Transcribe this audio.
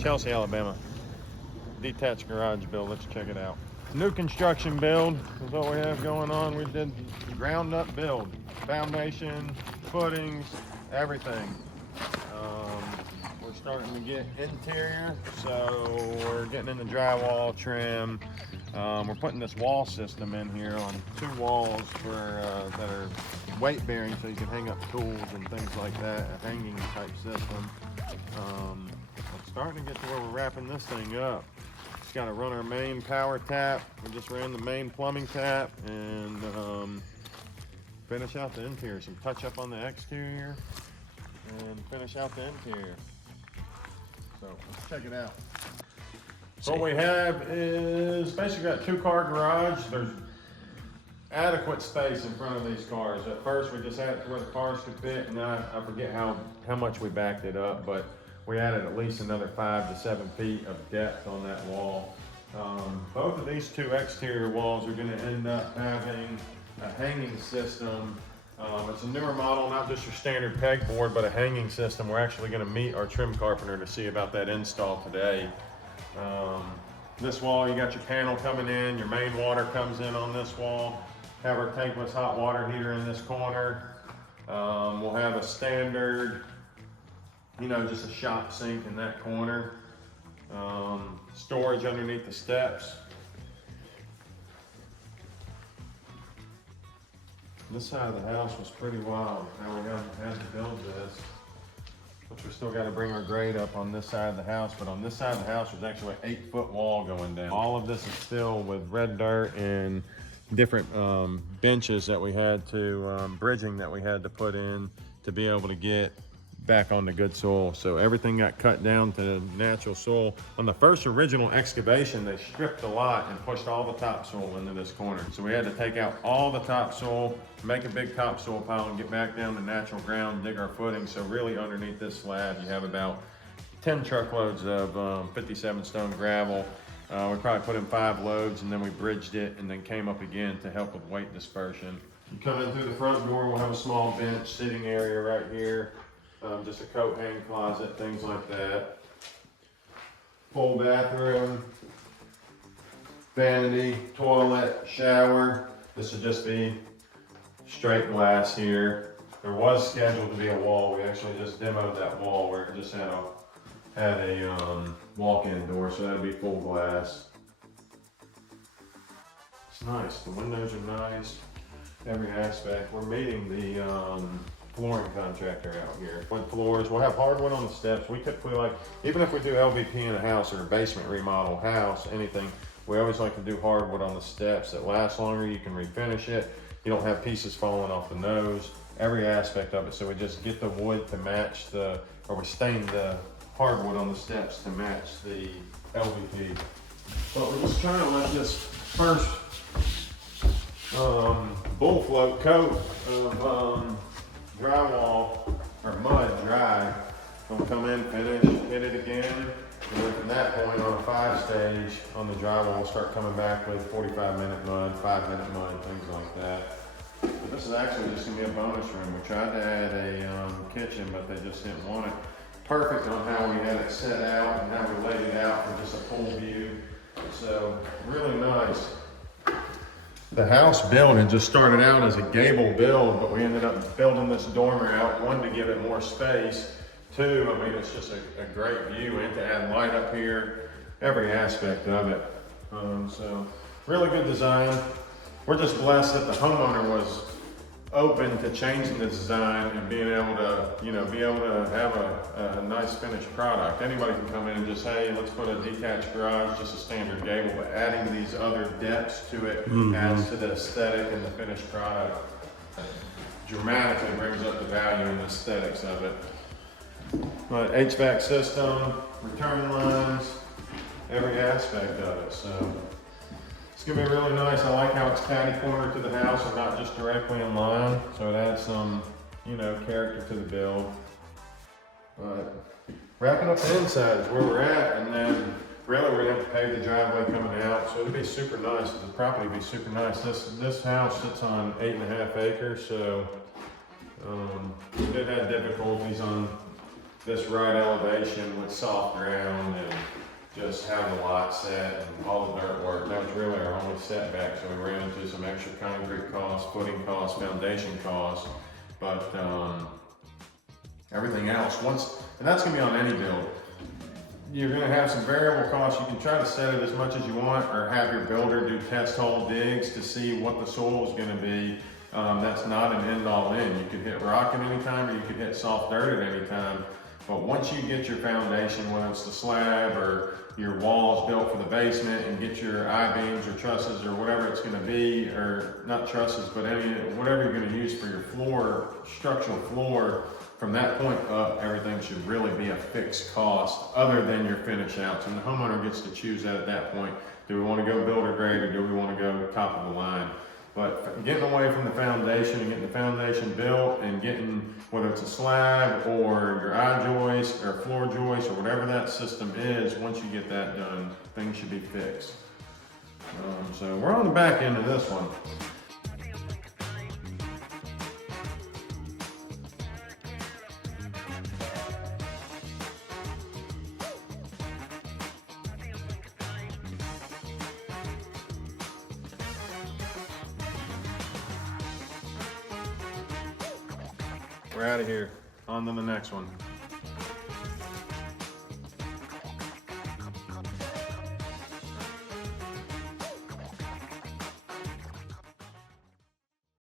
Chelsea, Alabama. Detached garage build. Let's check it out. New construction build is what we have going on. We did ground up build, foundation, footings, everything. We're starting to get interior, so we're getting in the drywall trim. We're putting this wall system in here on 2 walls that are weight bearing, so you can hang up tools and things like that. A hanging type system. We're starting to get to where we're wrapping this thing up. Just got to run our main power tap. We just ran the main plumbing tap and finish out the interior. Some touch up on the exterior and finish out the interior. So let's check it out. So what we have is basically got 2-car garage. There's adequate space in front of these cars. At first we just had it to where the cars could fit, and I forget how much we backed it up, but we added at least another 5 to 7 feet of depth on that wall. Both of these 2 exterior walls are going to end up having a hanging system. It's a newer model, not just your standard pegboard, but a hanging system. We're actually going to meet our trim carpenter to see about that install today. This wall, you got your panel coming in, your main water comes in on this wall. Have our tankless hot water heater in this corner. We'll have a standard, just a shop sink in that corner. Storage underneath the steps. This side of the house was pretty wild, how we had to build this. Which we still got to bring our grade up on this side of the house, but on this side of the house there's actually an 8-foot wall going down. All of this is still with red dirt and different benches that we had to, bridging that we had to put in to be able to get back on the good soil. So everything got cut down to natural soil. On the first original excavation, they stripped a lot and pushed all the topsoil into this corner. So we had to take out all the topsoil, make a big topsoil pile, and get back down to natural ground, dig our footing. So really underneath this slab, you have about 10 truckloads of 57 stone gravel. We probably put in 5 loads, and then we bridged it and then came up again to help with weight dispersion. You come in through the front door, we'll have a small bench, sitting area right here. Just a coat hang closet, things like that. Full bathroom, vanity, toilet, shower. This would just be straight glass here. There was scheduled to be a wall. We actually just demoed that wall where it just had a walk-in door, so that'd be full glass. It's nice. The windows are nice. Every aspect. We're meeting the flooring contractor out here. Wood floors, we'll have hardwood on the steps. We typically even if we do LVP in a house or a basement remodel house, anything, we always like to do hardwood on the steps. That lasts longer, you can refinish it. You don't have pieces falling off the nose, every aspect of it. So we just get the wood to match we stain the hardwood on the steps to match the LVP. But we're just trying to let this first bull float coat of drywall or mud dry. We'll come in, finish, hit it again, and then from that point on a 5-stage on the drywall, we'll start coming back with 45-minute mud, 5-minute mud, things like that. But this is actually just gonna be a bonus room. We tried to add a kitchen, but they just didn't want it. Perfect on how we had it set out and how we laid it out for just a full view. So really nice. The house build had just started out as a gable build, but we ended up building this dormer out, 1, to give it more space. 2, I mean, it's just a great view, and to add light up here, every aspect of it. So really good design. We're just blessed that the homeowner was open to changing the design and being able to have a nice finished product. Anybody can come in and just, hey, let's put a detached garage, just a standard gable, but adding these other depths to it adds to the aesthetic and the finished product. Dramatically brings up the value and the aesthetics of it. But HVAC system, return lines, every aspect of it. So it's gonna be really nice. I like how it's catty corner to the house and not just directly in line. So it adds some, character to the build. But wrapping up the inside is where we're at, and then really we're gonna have to pave the driveway coming out. So it'll be super nice. The property will be super nice. This house sits on 8.5 acres, so we did have difficulties on this right elevation with soft ground and just have the lot set and all the dirt work. That was really our only setback, so we ran into some extra concrete costs, footing costs, foundation costs, but everything else, and that's gonna be on any build. You're gonna have some variable costs. You can try to set it as much as you want or have your builder do test hole digs to see what the soil is gonna be. That's not an end all in. You could hit rock at any time or you could hit soft dirt at any time. But once you get your foundation, whether it's the slab or your walls built for the basement, and get your I-beams or trusses or whatever it's gonna be, or not trusses, but whatever you're gonna use for your floor, structural floor, from that point up, everything should really be a fixed cost other than your finish outs. And the homeowner gets to choose that at that point. Do we wanna go builder grade or do we wanna go top of the line? But getting away from the foundation and getting the foundation built and getting, whether it's a slab or your I-joist or floor joist or whatever that system is, once you get that done, things should be fixed. So we're on the back end of this one. We're out of here. On to the next one.